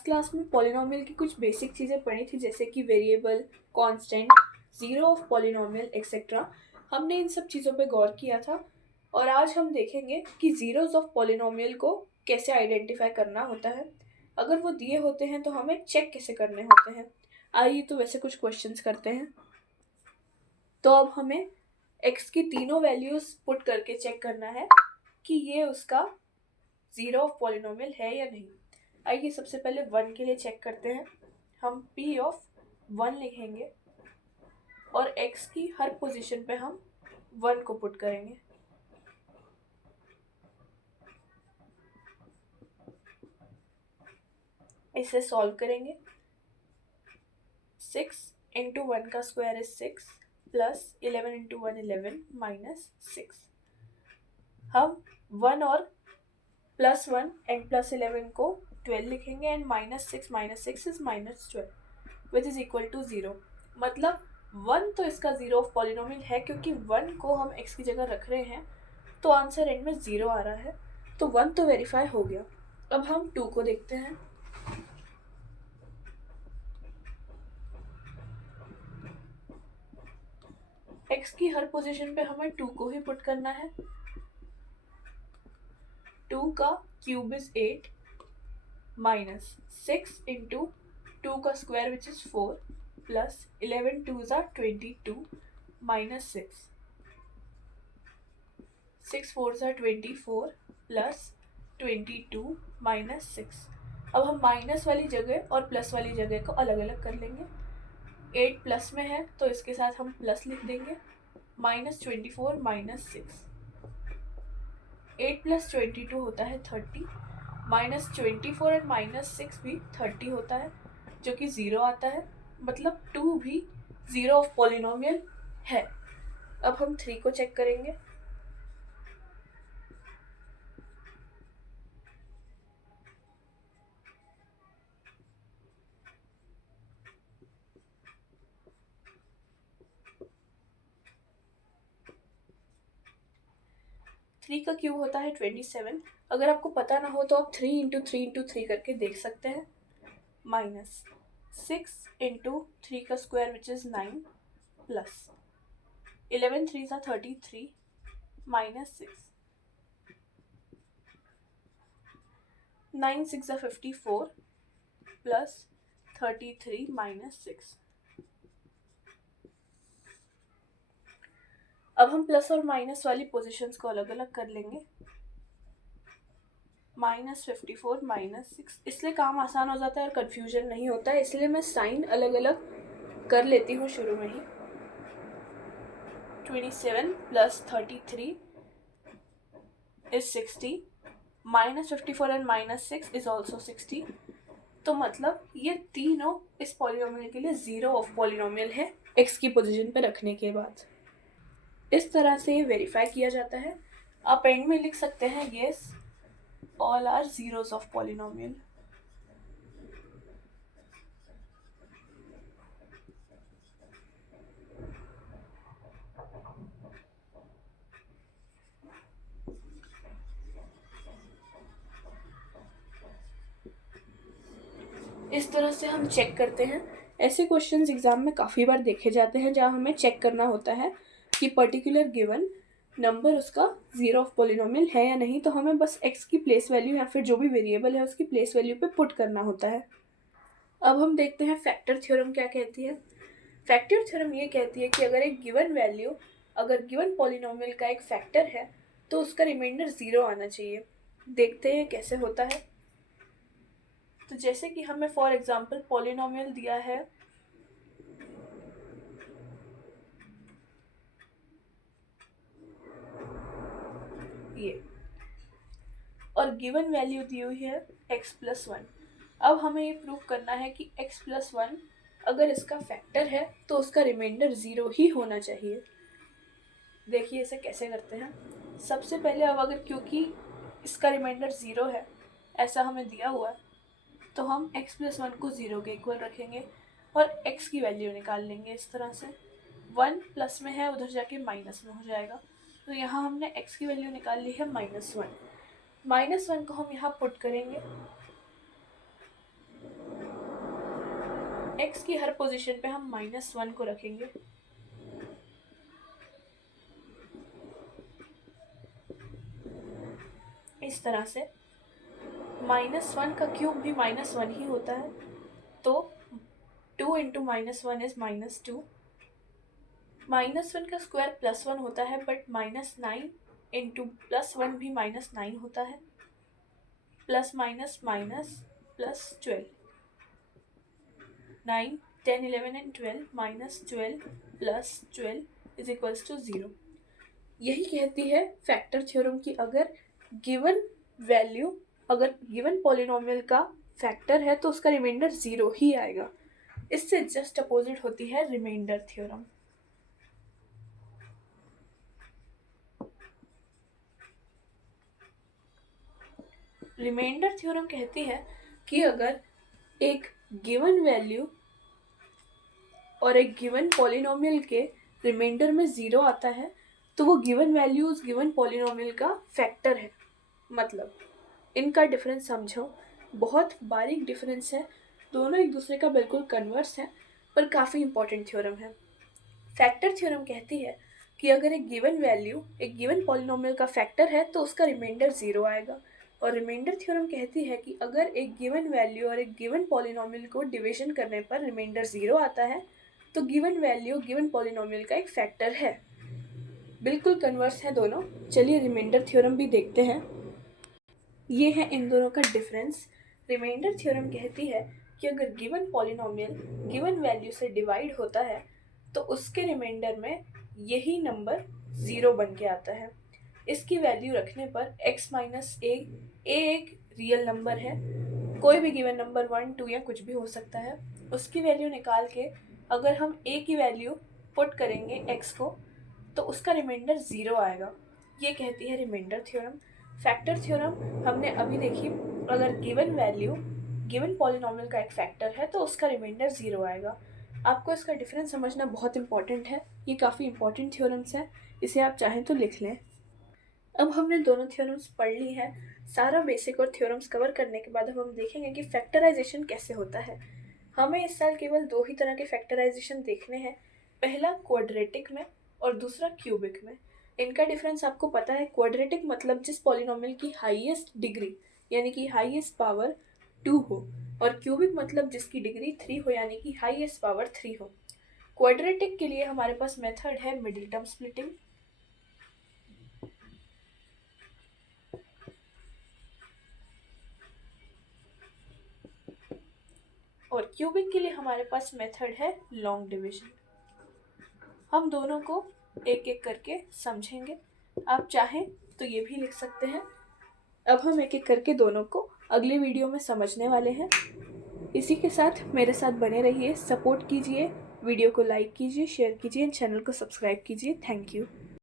Class में polynomial की कुछ बेसिक चीज़ें पढ़ी थी, जैसे कि variable, constant, zero of polynomial etcetera. हमने इन सब चीज़ों पे गौर किया था और आज हम देखेंगे कि ज़ीरोज़ ऑफ पॉलिनोमियल को कैसे आइडेंटिफाई करना होता है। अगर वो दिए होते हैं तो हमें चेक कैसे करने होते हैं। आइए तो वैसे कुछ क्वेश्चंस करते हैं। तो अब हमें x की तीनों वैल्यूज़ पुट करके चेक करना है कि ये उसका ज़ीरो ऑफ पॉलिनोमियल है या नहीं। आइए सबसे पहले 1 के लिए चेक करते हैं। हम p ऑफ 1 लिखेंगे और x की हर पोजीशन पे हम 1 को पुट करेंगे। इसे सॉल्व करेंगे। 6 इंटू 1 का square is 6 plus 11 into 1 11 minus 6। हम 1 और प्लस 1 एंड प्लस 11 को 12 लिखेंगे and minus 6 is minus 12 which is equal to 0। मतलब 1 तो इसका ज़ीरो ऑफ पॉलिनोमियल है, क्योंकि 1 को हम x की जगह रख रहे हैं तो आंसर एंड में 0 आ रहा है, तो 1 तो वेरीफाई हो गया। अब हम 2 को देखते हैं। x की हर पोजीशन पे हमें 2 को ही पुट करना है। 2 का क्यूब इज 8 माइनस 6 इंटू 2 का square which is 4 plus 11 2s are 22 minus 6 4s are 24 plus 22 minus 6। अब हम माइनस वाली जगह और प्लस वाली जगह को अलग अलग कर लेंगे। 8 प्लस में है तो इसके साथ हम प्लस लिख देंगे। माइनस 24 माइनस 6, 8 प्लस 22 होता है 30, माइनस 24 एंड माइनस 6 भी 30 होता है, जो कि 0 आता है। मतलब 2 भी ज़ीरो ऑफ पॉलिनोमियल है। अब हम 3 को चेक करेंगे। थ्री का क्यूब होता है 27। अगर आपको पता ना हो तो आप 3 इंटू 3 इंटू 3 करके देख सकते हैं। माइनस 6 इंटू 3 का square which is 9 plus 11 3s are 33 minus 6, 9 6 are 54 plus 33 minus 6। अब हम प्लस और माइनस वाली पोजीशंस को अलग अलग कर लेंगे। माइनस 54 माइनस 6, इसलिए काम आसान हो जाता है और कन्फ्यूजन नहीं होता है, इसलिए मैं साइन अलग अलग कर लेती हूँ शुरू में ही। 27 plus 33 is 60, minus 54 and minus 6 is also 60। तो मतलब ये तीनों इस पॉलिनोमियल के लिए ज़ीरो ऑफ पॉलिनोमियल है x की पोजीशन पे रखने के बाद। इस तरह से ये वेरीफाई किया जाता है। आप एंड में लिख सकते हैं yes all are zeros of polynomial. इस तरह से हम चेक करते हैं। ऐसे क्वेश्चंस एग्जाम में काफ़ी बार देखे जाते हैं जहाँ हमें चेक करना होता है कि पर्टिकुलर गिवन नंबर उसका ज़ीरो ऑफ पॉलिनोमियल है या नहीं, तो हमें बस x की प्लेस वैल्यू या फिर जो भी वेरिएबल है उसकी प्लेस वैल्यू पे पुट करना होता है। अब हम देखते हैं फैक्टर थ्योरम क्या कहती है। फैक्टर थ्योरम ये कहती है कि अगर एक गिवन वैल्यू अगर गिवन पॉलिनोमियल का एक फैक्टर है तो उसका रिमाइंडर 0 आना चाहिए। देखते हैं कैसे होता है। तो जैसे कि हमें फॉर एग्जांपल पॉलिनोमियल दिया है ये और गिवन वैल्यू दी हुई है x प्लस 1। अब हमें ये प्रूव करना है कि x प्लस 1 अगर इसका फैक्टर है तो उसका रिमाइंडर 0 ही होना चाहिए। देखिए इसे कैसे करते हैं। सबसे पहले अब अगर क्योंकि इसका रिमाइंडर 0 है ऐसा हमें दिया हुआ है, तो हम x प्लस 1 को 0 के इक्वल रखेंगे और x की वैल्यू निकाल लेंगे। इस तरह से 1 प्लस में है उधर जाके माइनस में हो जाएगा, तो यहाँ हमने x की वैल्यू निकाल ली है -1। -1 को हम यहाँ पुट करेंगे x की हर पोजीशन पे हम -1 को रखेंगे। इस तरह से -1 का क्यूब भी -1 ही होता है, तो 2 इंटू -1 इज -2। -1 का स्क्वायर +1 होता है, बट -9 इंटू +1 भी -9 होता है। Plus minus minus +12, 9, 10, 11 and 12 -12 + 12 is equals to 0। यही कहती है फैक्टर थ्योरम कि अगर गिवन वैल्यू, अगर गिवन पॉलिनोमियल का फैक्टर है तो उसका रिमाइंडर 0 ही आएगा। इससे जस्ट अपोजिट होती है रिमाइंडर थ्योरम। रिमाइंडर थ्योरम कहती है कि अगर एक गिवन वैल्यू और एक गिवन पॉलिनोमियल के रिमाइंडर में 0 आता है तो वो गिवन वैल्यू उस गिवन पॉलिनोमियल का फैक्टर है। मतलब इनका डिफरेंस समझो, बहुत बारीक डिफरेंस है, दोनों एक दूसरे का बिल्कुल कन्वर्स है, पर काफ़ी इंपॉर्टेंट थ्योरम है। फैक्टर थ्योरम कहती है कि अगर एक गिवन वैल्यू एक गिवन पॉलिनोमियल का फैक्टर है तो उसका रिमाइंडर 0 आएगा। और रिमाइंडर थ्योरम कहती है कि अगर एक गिवन वैल्यू और एक गिवन पॉलिनोमियल को डिवीजन करने पर रिमाइंडर 0 आता है तो गिवन वैल्यू गिवन पॉलिनोमियल का एक फैक्टर है। बिल्कुल कन्वर्स है दोनों। चलिए रिमाइंडर थ्योरम भी देखते हैं। ये है इन दोनों का डिफरेंस। रिमाइंडर थ्योरम कहती है कि अगर गिवन पॉलिनोमियल गिवन वैल्यू से डिवाइड होता है तो उसके रिमाइंडर में यही नंबर 0 बन के आता है। इसकी वैल्यू रखने पर x माइनस ए एक रियल नंबर है, कोई भी गिवन नंबर 1, 2 या कुछ भी हो सकता है। उसकी वैल्यू निकाल के अगर हम a की वैल्यू पुट करेंगे x को तो उसका रिमाइंडर 0 आएगा। ये कहती है रिमाइंडर थ्योरम। फैक्टर थ्योरम हमने अभी देखी, अगर गिवन वैल्यू गिवन पॉलिनोमियल का एक फैक्टर है तो उसका रिमाइंडर 0 आएगा। आपको इसका डिफरेंस समझना बहुत इंपॉर्टेंट है। ये काफ़ी इंपॉर्टेंट थ्योरम्स हैं, इसे आप चाहें तो लिख लें। अब हमने दोनों थ्योरम्स पढ़ ली हैं। सारा बेसिक और थ्योरम्स कवर करने के बाद अब हम देखेंगे कि फैक्टराइजेशन कैसे होता है। हमें इस साल केवल 2 ही तरह के फैक्टराइजेशन देखने हैं, पहला क्वाड्रेटिक में और दूसरा क्यूबिक में। इनका डिफरेंस आपको पता है। क्वाड्रेटिक मतलब जिस पॉलिनोमियल की हाईएस्ट डिग्री यानी कि हाईएस्ट पावर 2 हो, और क्यूबिक मतलब जिसकी डिग्री 3 हो यानी कि हाईएस्ट पावर 3 हो। क्वाड्रेटिक के लिए हमारे पास मेथड है मिडिल टर्म स्प्लिटिंग, और क्यूबिक के लिए हमारे पास मेथड है लॉन्ग डिवीजन। हम दोनों को एक एक करके समझेंगे। आप चाहें तो ये भी लिख सकते हैं। अब हम एक एक करके दोनों को अगले वीडियो में समझने वाले हैं। इसी के साथ मेरे साथ बने रहिए, सपोर्ट कीजिए, वीडियो को लाइक कीजिए, शेयर कीजिए, चैनल को सब्सक्राइब कीजिए। Thank you.